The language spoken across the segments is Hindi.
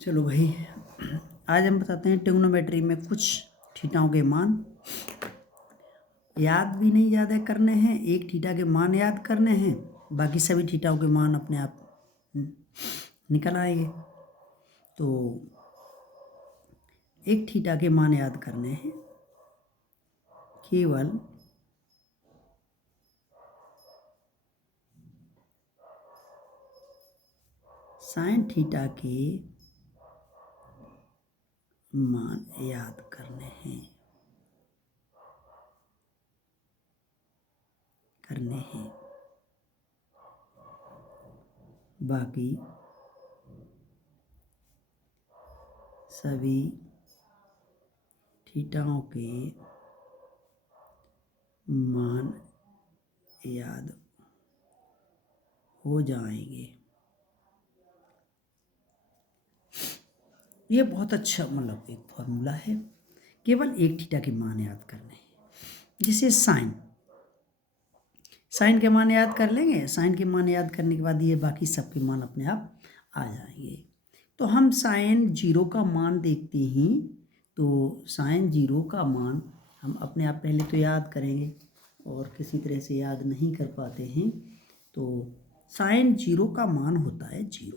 चलो भाई, आज हम बताते हैं ट्रिग्नोमेट्री में कुछ थीटाओं के मान। याद भी नहीं ज़्यादा करने हैं, एक थीटा के मान याद करने हैं, बाकी सभी थीटाओं के मान अपने आप निकल आएंगे। तो एक थीटा के मान याद करने हैं, केवल साइन थीटा के मान याद करने हैं बाकी सभी थीटाओं के मान याद हो जाएंगे। ये बहुत अच्छा मतलब एक फॉर्मूला है, केवल एक थीटा के मान याद करने हैं। जैसे साइन के मान याद कर लेंगे, साइन के मान याद करने के बाद ये बाकी सबके मान अपने आप आ जाएंगे। तो हम साइन जीरो का मान देखते हैं, तो साइन जीरो का मान हम अपने आप पहले तो याद करेंगे और किसी तरह से याद नहीं कर पाते हैं। तो साइन जीरो का मान होता है 0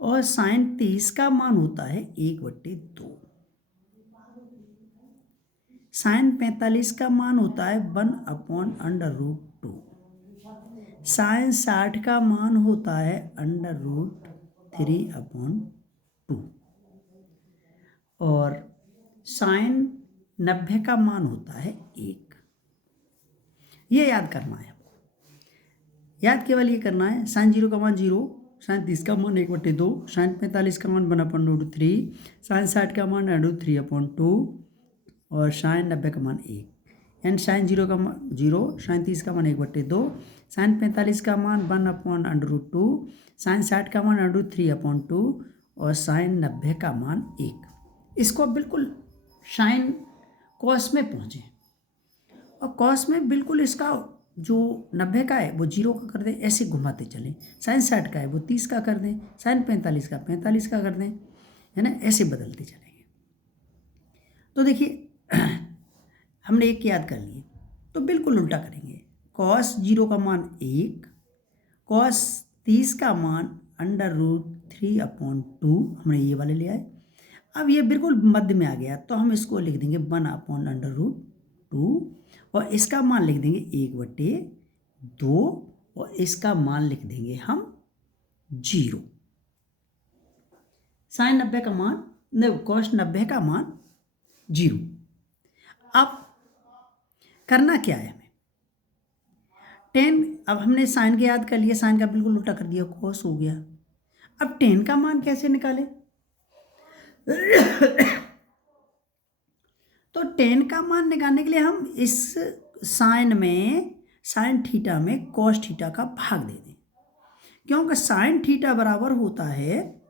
और साइन 30 का मान होता है 1/2। साइन 45 का मान होता है 1/√2। साइन 60 का मान होता है √3/2 और साइन 90 का मान होता है 1। ये याद करना है, याद केवल ये करना है। साइन जीरो का मान 0, साइन 30 का मान 1/2, साइन 45 का मान 1/√3, साइन 60 का मान √3/2 और साइन 90 का मान 1। एंड साइन जीरो का मान 0, साइन 30 का मान 1/2, साइन 45 का मान 1/√2, साइन 60 का मान √3/2 और साइन 90 का मान 1। इसको अब बिल्कुल साइन कॉस में पहुँचे और कॉस में बिल्कुल इसका जो 90 का है वो 0 का कर दें, ऐसे घुमाते चलें। साइन 60 का है वो 30 का कर दें, साइन 45 का 45 का कर दें, है ना, ऐसे बदलते चलेंगे। तो देखिए हमने एक याद कर लिए, तो बिल्कुल उल्टा करेंगे। कॉस 0 का मान 1, कॉस 30 का मान √3/2, हमने ये वाले लिया है। अब ये बिल्कुल मध्य में आ गया तो हम इसको लिख देंगे 1/√2 और इसका मान लिख देंगे 1/2 और इसका मान लिख देंगे हम 0। साइन 90 का मान कॉस 90 का मान 0। अब करना क्या है हमें, टेन, अब हमने साइन के याद कर लिया, साइन का बिल्कुल उल्टा कर दिया, कॉस हो गया। अब टेन का मान कैसे निकालें? तो टेन का मान निकालने के लिए हम इस साइन थीटा में कॉस थीटा का भाग दे दें, क्योंकि साइन थीटा बराबर होता है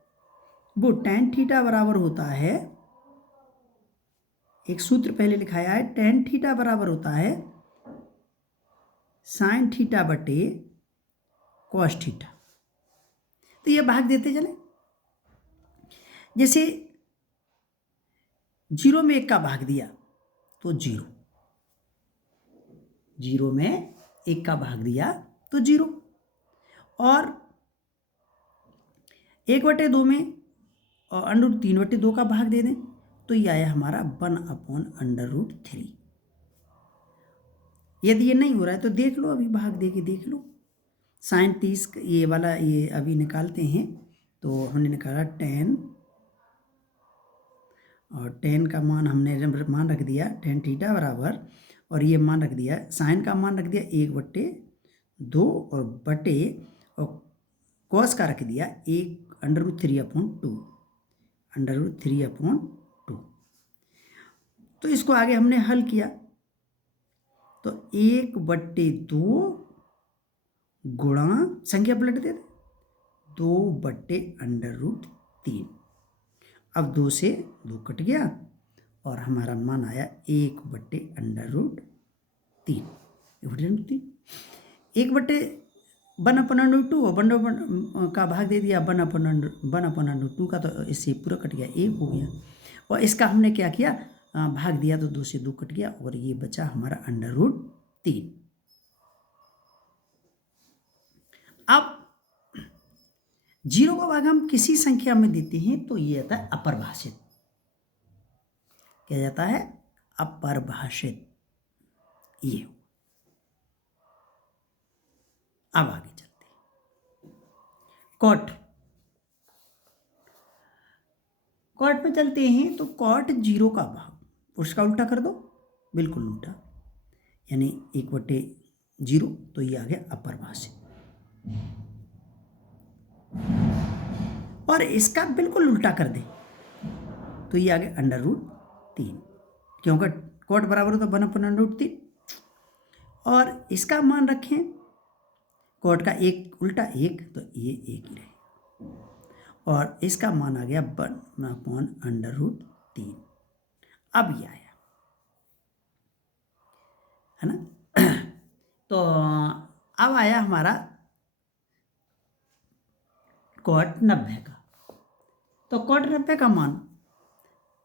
वो टेन थीटा बराबर होता है, एक सूत्र पहले लिखाया है, टेन थीटा बराबर होता है साइन थीटा बटे कॉस थीटा। तो ये भाग देते चले। जैसे 0 में 1 का भाग दिया तो 0, 0 में 1 का भाग दिया तो 0 और 1/2 में और √3/2 का भाग दे दें तो ये आया हमारा 1/√3। यदि ये नहीं हो रहा है तो देख लो, अभी भाग दे के देख लो। साइन 30 ये वाला ये अभी निकालते हैं, तो हमने निकाला 10 और 10 का मान हमने मान रख दिया टेन थीटा बराबर, और ये मान रख दिया साइन का मान रख दिया 1/2 और बटे और कॉस का रख दिया 1/√3/2। तो इसको आगे हमने हल किया तो 1/2 गुणा संख्या पलट दे 2/√3। अब 2 से 2 कट गया और हमारा मान आया 1/√3। 1/√3 1/√2 और 1 का भाग दे दिया 1/√2 का, तो इससे पूरा कट गया, 1 हो गया। और इसका हमने क्या किया, भाग दिया तो 2 से 2 कट गया और ये बचा हमारा √3। अब 0 का भाग हम किसी संख्या में देते हैं तो ये आता है अपरिभाषित। क्या जाता है, अपरिभाषित। ये अब आगे चलते हैं कॉट में चलते हैं। तो कॉट 0 का भाग उसका उल्टा कर दो, बिल्कुल उल्टा, यानी 1/0, तो ये आ गया अपरिभाषित। और इसका बिल्कुल उल्टा कर दे तो ये आ गया √3, क्योंकि कॉट बराबर होता 1/√3। और इसका मान रखें, कॉट का एक उल्टा 1, तो ये 1 ही रहेगा। और इसका मान आ गया 1/√3। अब ये आया, है ना। तो अब आया हमारा कॉट 90 का। तो कॉट 90 का मान,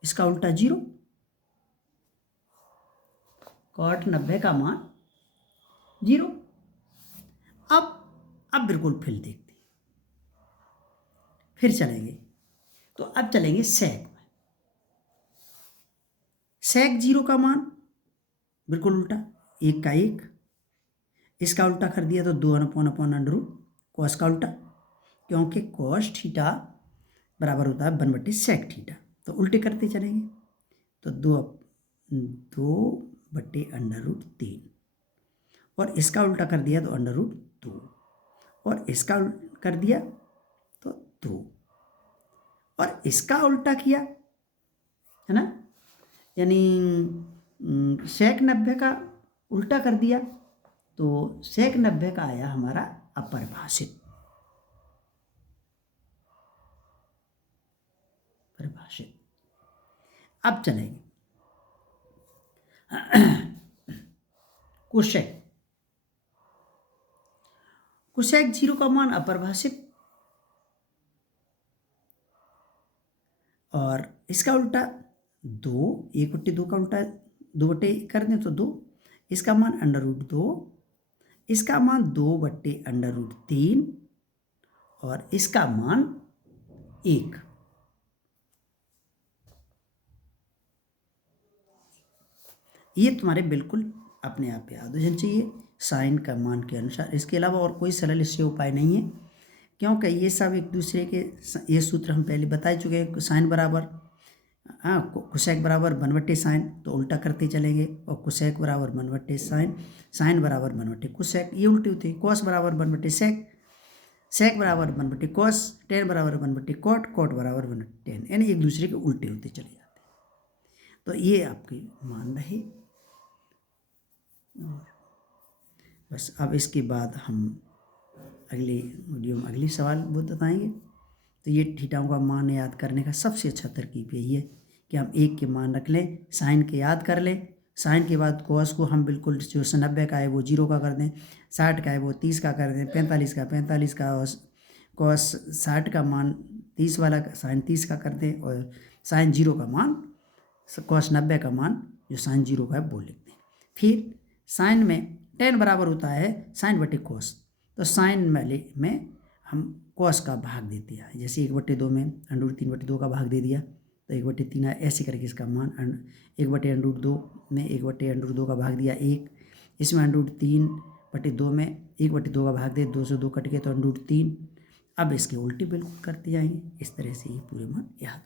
इसका उल्टा 0, कॉट 90 का मान 0। अब बिल्कुल फिर देखते हैं, फिर चलेंगे। तो अब चलेंगे सेक में। सेक 0 का मान बिल्कुल उल्टा, 1 का 1, इसका उल्टा कर दिया तो 2 कॉस का उल्टा, क्योंकि कॉस थीटा बराबर होता है 1/सेक थीटा, तो उल्टे करते चलेंगे। तो 2/√3, और इसका उल्टा कर दिया तो √2, और इसका कर दिया तो 2, और इसका उल्टा किया, है ना, यानी सेक 90 का उल्टा कर दिया तो सेक 90 का आया हमारा अपरिभाषित। परिभाषित। अब चलेंगे कुशेक। कुशेक 0 का मान अपरिभाषित, और इसका उल्टा 2, 1/2 का उल्टा 2 कर दें तो 2, इसका मान √2, इसका मान 2/√3, और इसका मान 1। ये तुम्हारे बिल्कुल अपने आप याद हो जाना चाहिए साइन का मान के अनुसार। इसके अलावा और कोई सरल इससे उपाय नहीं है, क्योंकि ये सब एक दूसरे के, ये सूत्र हम पहले बता चुके हैं। साइन बराबर, कुसेक बराबर 1/साइन, तो उल्टा करते चलेंगे, और कुसेक बराबर 1/साइन, साइन बराबर 1/कुसेक, ये उल्टी होती है। कॉस बराबर 1/सेक, सेक बराबर 1/कॉस, टेन बराबर 1/कॉट, कॉट बराबर 1/टेन, यानी एक दूसरे के उल्टे होते चले जाते हैं। तो ये आपके मान रहे। बस अब इसके बाद हम अगले वीडियो में अगली सवाल वो बताएंगे। तो ये थीटाओं का मान याद करने का सबसे अच्छा तरकीब यही है कि हम 1 के मान रख लें, साइन के याद कर लें, साइन के बाद कॉस को हम बिल्कुल जो 90 का है वो 0 का कर दें, 60 का है वो 30 का कर दें, 45 का 45 का, और कॉस 60 का मान 30 वाला साइन 30 का कर दें, और साइन 0 का मान कॉस 90 का मान जो साइन 0 का है वो लिख दें। फिर साइन में टेन बराबर होता है sin/cos, तो साइन में हम कॉस का भाग देते हैं। जैसे 1/2 में √3/2 का भाग दे दिया तो 1/3, ऐसे करके इसका मान 1/√2 में 1/√2 का भाग दिया 1, इसमें √3/2 में 1/2 का भाग दे, 2 से 2 कट गए तो √3। अब इसके उल्टे बिल्कुल करते जाएंगे, इस तरह से ये पूरे मान याद